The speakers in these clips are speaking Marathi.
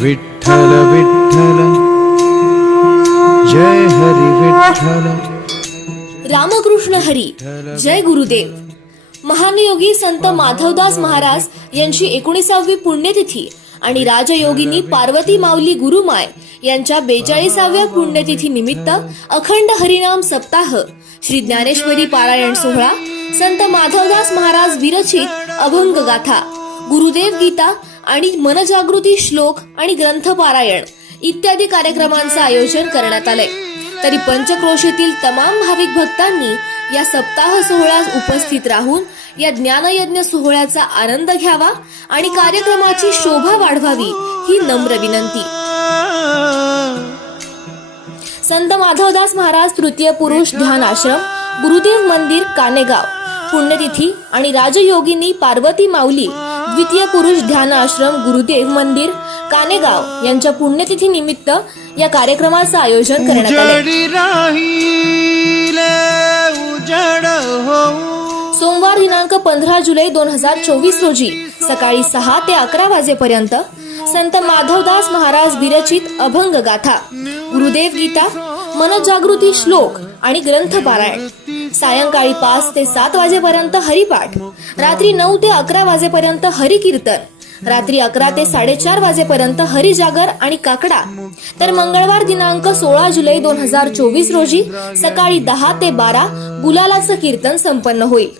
विठ्ठल विठ्ठल जय हरी विठ्ठल। रामकृष्ण हरी जय गुरुदेव। महान योगी संत माधवदास महाराज यांची एकोणीसावी पुण्यतिथी आणि राजयोगिनी पार्वती माऊली गुरुमाय यांच्या बेचाळीसाव्या पुण्यतिथी निमित्त अखंड हरिनाम सप्ताह श्री ज्ञानेश्वरी पारायण सोहळा संत माधवदास महाराज विरचित अभंग गाथा गुरुदेव गीता आणि मनजागृती श्लोक आणि ग्रंथ पारायण इत्यादी कार्यक्रमांचं आयोजन करण्यात आलंय. तरी पंचक्रोशीतील तमाम भाविक भक्तांनी या सप्ताह सोहळ्यात उपस्थित राहून या ज्ञानयज्ञ सोहळ्याचा आनंद घ्यावा आणि कार्यक्रमाची शोभा वाढवावी ही नम्र विनंती. संत माधवदास महाराज तृतीय पुरुष ध्यान आश्रम गुरुदेव मंदिर कानेगाव. पुण्यतिथी आणि राजयोगिनी पार्वती माऊली द्वितीय पुरुष ध्यान आश्रम गुरुदेव मंदिर कानेगाव यांच्या पुण्यतिथी निमित्त या कार्यक्रमाचं आयोजन करण्यात आले. सोमवार दिनांक पंधरा जुलै दोन हजार चोवीस रोजी सकाळी सहा ते अकरा वाजेपर्यंत संत माधवदास महाराज विरचित अभंग गाथा गुरुदेव गीता मनजागृती श्लोक आणि ग्रंथ पारायण. सायंकाळी पाच ते सात वाजेपर्यंत हरिपाठ. रात्री नऊ ते अकरा वाजेपर्यंत हरिकीर्तन. रात्री अकरा ते साडेचार वाजेपर्यंत हरिजागर आणि काकडा. तर मंगळवार दिनांक सोळा जुलै दोन हजार चोवीस रोजी सकाळी दहा ते बारा गुलालाचं कीर्तन संपन्न होईल.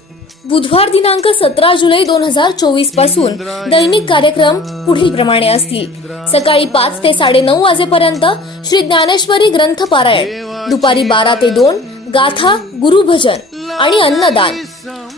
बुधवार दिनांक सतरा जुलै दोन हजार चोवीसपासून दैनिक कार्यक्रम पुढील प्रमाणे असतील. सकाळी पाच ते साडे नऊ वाजेपर्यंत श्री ज्ञानेश्वरी ग्रंथ पारायण. दुपारी बारा ते दोन गाथा गुरुभजन आणि अन्नदान.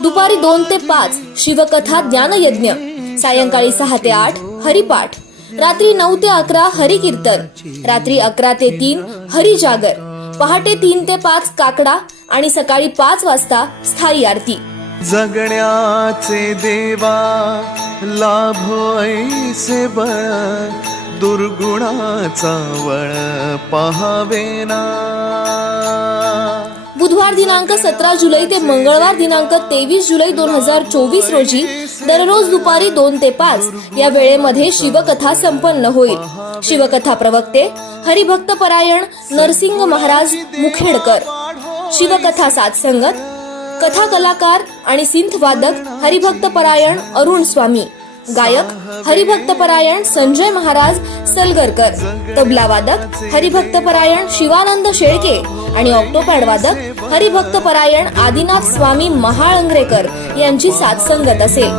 दुपारी दोन ते पाच शिवकथा ज्ञानयज्ञ. सायंकाळी सहा ते आठ हरिपाठ. रात्री नऊ ते अकरा हरिकीर्तन. रात्री अकरा ते तीन हरिजागर. पहाटे तीन ते पाच काकडा आणि सकाळी पाच वाजता स्थायी आरती. जगण्याचे देवा लाभो ऐसे बळ दुर्गुणाचा वळ पहावे ना. बुधवार दिनांक सतरा जुलै ते मंगळवार दिनांक तेवीस जुलै दोन हजार चोवीस रोजी दररोज दुपारी दोन ते पाच या वेळेमध्ये शिवकथा संपन्न होईल. शिवकथा प्रवक्ते हरिभक्त परायण नरसिंग महाराज मुखेडकर. शिवकथा साथसंगत कथा कलाकार आणि सिंथ वादक हरिभक्त परायण अरुण स्वामी. गायक हरिभक्त परायण संजय महाराज सलगरकर. तबला वादक हरिभक्त परायण शिवानंद शेळके आणि ऑक्टोपॅड वादक हरिभक्त परायण आदिनाथ स्वामी महाळंगरेकर यांची साथसंगत असेल.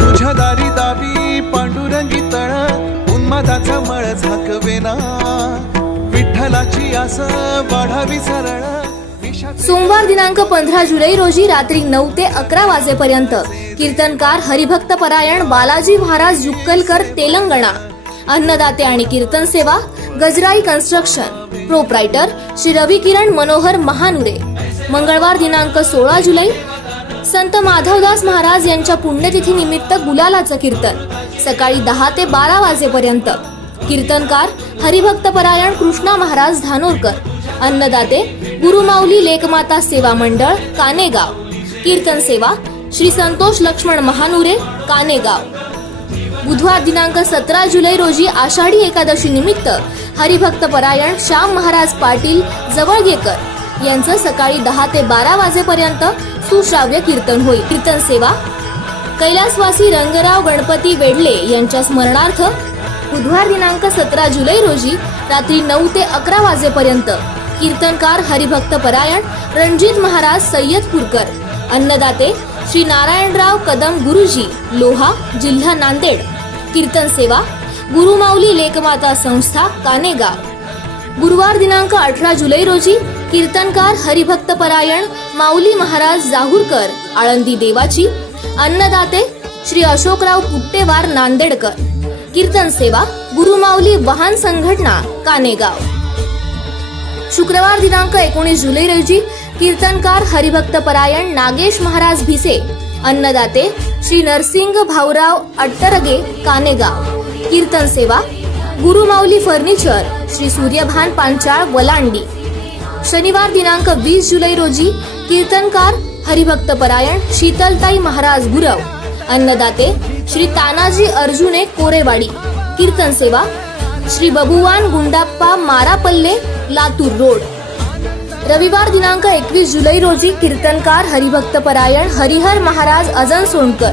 तुझ्या पांडुरंगी तळ उन्मादाचा मळ झाकवेना. विठ्ठलाची आस वाढावी सरळ. सोमवार दिनांक पंधरा जुलै रोजी रात्री नऊ ते अकरा वाजेपर्यंत कीर्तनकार हरिभक्त परायण बालाजी महाराज जुक्कलकर तेलंगणा. अन्नदाते आणि कीर्तन सेवा गजराई कन्स्ट्रक्शन. प्रोपरायटर श्री रवी किरण मनोहर महानुरे. मंगळवार दिनांक सोळा जुलै संत माधवदास महाराज यांच्या पुण्यतिथी निमित्त गुलालाचं कीर्तन. सकाळी दहा ते बारा वाजेपर्यंत. कीर्तनकार हरिभक्त परायण कृष्णा महाराज धानोरकर. अन्नदाते गुरुमाऊली लेकमाता सेवा मंडळ कानेगाव. कीर्तन सेवा श्री संतोष लक्ष्मण महानुरे कानेगाव. बुधवार दिनांक सतरा जुलै रोजी आषाढी एकादशी निमित्त हरिभक्त परायण श्याम महाराज पाटील जवळगेकर यांचं सकाळी दहा ते बारा वाजेपर्यंत सुश्राव्य कीर्तन होईल. कीर्तन सेवा कैलासवासी रंगराव गणपती वेडले यांच्या स्मरणार्थ बुधवार दिनांक सतरा जुलै रोजी रात्री नऊ ते अकरा वाजेपर्यंत कीर्तनकार हरिभक्त परायण रणजित महाराज सय्यदपूरकर अन्नदाते श्री नारायणराव कदम गुरुजी लोहा जिल्हा नांदेड. कीर्तन सेवा गुरुमाऊली लेकमाता संस्था कानेगाव. गुरुवार दिनांक अठरा जुलै रोजी कीर्तनकार हरिभक्त परायण माऊली महाराज जाहूरकर आळंदी देवाची. अन्नदाते श्री अशोकराव पुट्टेवार नांदेडकर. कीर्तन सेवा गुरुमाऊली वाहन संघटना कानेगाव. शुक्रवार दिनांक एकोणीस जुलै रोजी कीर्तनकार हरिभक्त परायण नागेश महाराज भिसे अन्नदाते श्री नरसिंग भाऊराव अट्टरगे कानेगाव. कीर्तन सेवा गुरुमाऊली फर्निचर श्री सूर्यभान पांचाळ वलांडी. शनिवार दिनांक वीस जुलै रोजी कीर्तनकार हरिभक्त परायण शीतलताई महाराज गुरव. अन्नदाते श्री तानाजी अर्जुने कोरेवाडी. कीर्तन सेवा श्री बबुवान गुंडाप्पा मारापल्ले लातूर रोड. रविवार दिनांक एकवीस जुलै रोजी कीर्तनकार हरिभक्त परायण हरिहर महाराज अजन सोनकर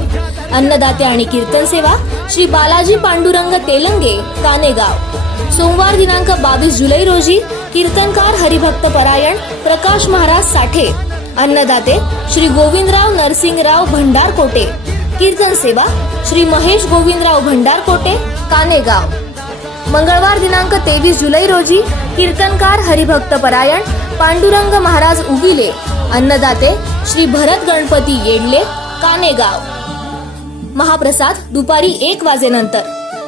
अन्नदाते आणि कीर्तन सेवा श्री बालाजी पांडुरंग तेलंगे कानेगाव. सोमवार दिनांक बावीस जुलै रोजी कीर्तनकार हरिभक्त परायण प्रकाश महाराज साठे अन्नदाते श्री गोविंदराव नरसिंगराव भंडारकोटे कीर्तन सेवा श्री महेश गोविंदराव भंडारकोटे कानेगाव. मंगळवार दिनांक तेवीस जुलै रोजी कीर्तनकार हरिभक्त परायण पांडुरंग महाराज उगिले अन्नदाते श्री भरत गणपती येडले कानेगाव. महाप्रसाद दुपारी एक वाजेनंतर.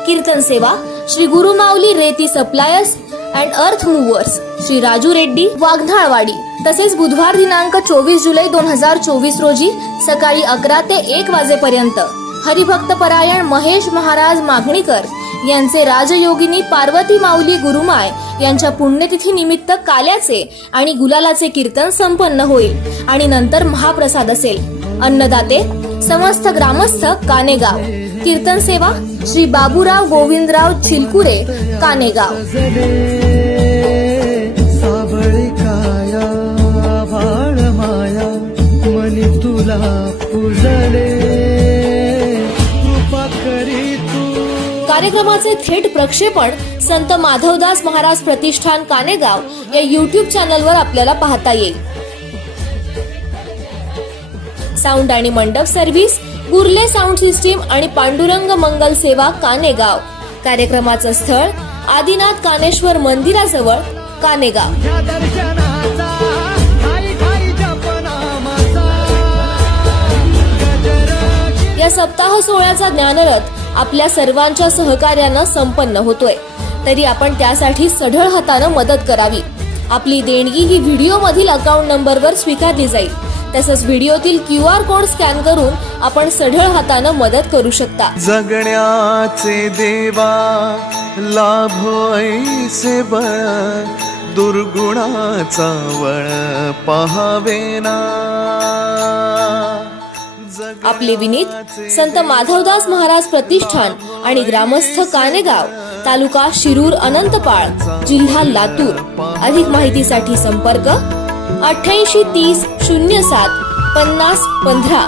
कीर्तन सेवा श्री गुरुमाऊली रेती suppliers and earth movers Shri Raju Reddy Waghnalwadi तसेच बुधवार दिनांक चोवीस जुलै दोन हजार चोवीस रोजी सकाळी अकरा ते एक वाजेपर्यंत. हरिभक्त परायण महेश महाराज मागणीकर. यांचे राजयोगिनी पार्वती माऊली गुरुमाय यांच्या पुण्यतिथी निमित्त काल्याचे आणि गुलालाचे कीर्तन संपन्न होईल आणि नंतर महाप्रसाद असेल. अन्नदाते समस्त ग्रामस्थ कानेगाव. कीर्तन सेवा श्री बाबूराव गोविंदराव चिलकुरे कानेगाव. कार्यक्रमाचे थेट प्रक्षेपण संत माधवदास महाराज प्रतिष्ठान कानेगाव या युट्यूब चॅनलवर आपल्याला पाहता येईल. साऊंड आणि मंडप सर्व्हिस गुर्ले साऊंड सिस्टीम आणि पांडुरंग मंगल सेवा कानेगाव. कार्यक्रमाचं स्थळ आदिनाथ कानेश्वर मंदिराजवळ कानेगाव. या सप्ताह सोहळ्याचा ज्ञानरथ आपल्या सर्वांच्या सहकार्यानं संपन्न होतोय. तरी आपण त्यासाठी सढळ हातानं मदत करावी. आपली देणगी ही व्हिडिओ मधील अकाउंट नंबरवर स्वीकारली जाईल. तसंच व्हिडिओतील क्यू आर कोड स्कॅन करून आपण सढळ हातानं मदत करू शकता. जगण्याचे देवा लाभ बळ. दुर्गुणाचा वळ पहावेना आपले विनीत संत माधवदास महाराज प्रतिष्ठान आणि ग्रामस्थ कानेगाव तालुका शिरूर अनंतपाळ जिल्हा लातूर. अधिक माहितीसाठी संपर्क अठ्याऐंशी तीस शून्य सात पन्नास पंधरा.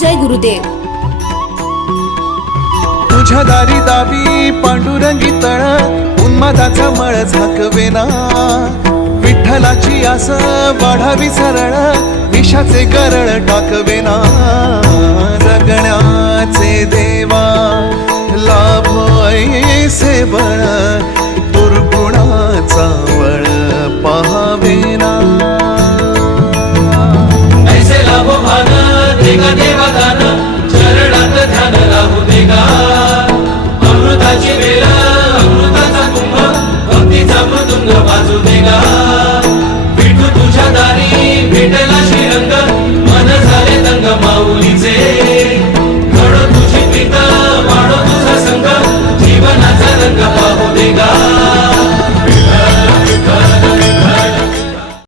जय गुरुदेव. तुझ्या दारी दावी पांडुरंगी तळ उन्मादाचा मळ झाकवेना विठ्ठलाची आस वाढावी सरळ विषाचे गरळ टाकवेना जगण्याचे देवा लाभ ऐसे बळ दुर्गुणाचा वळ.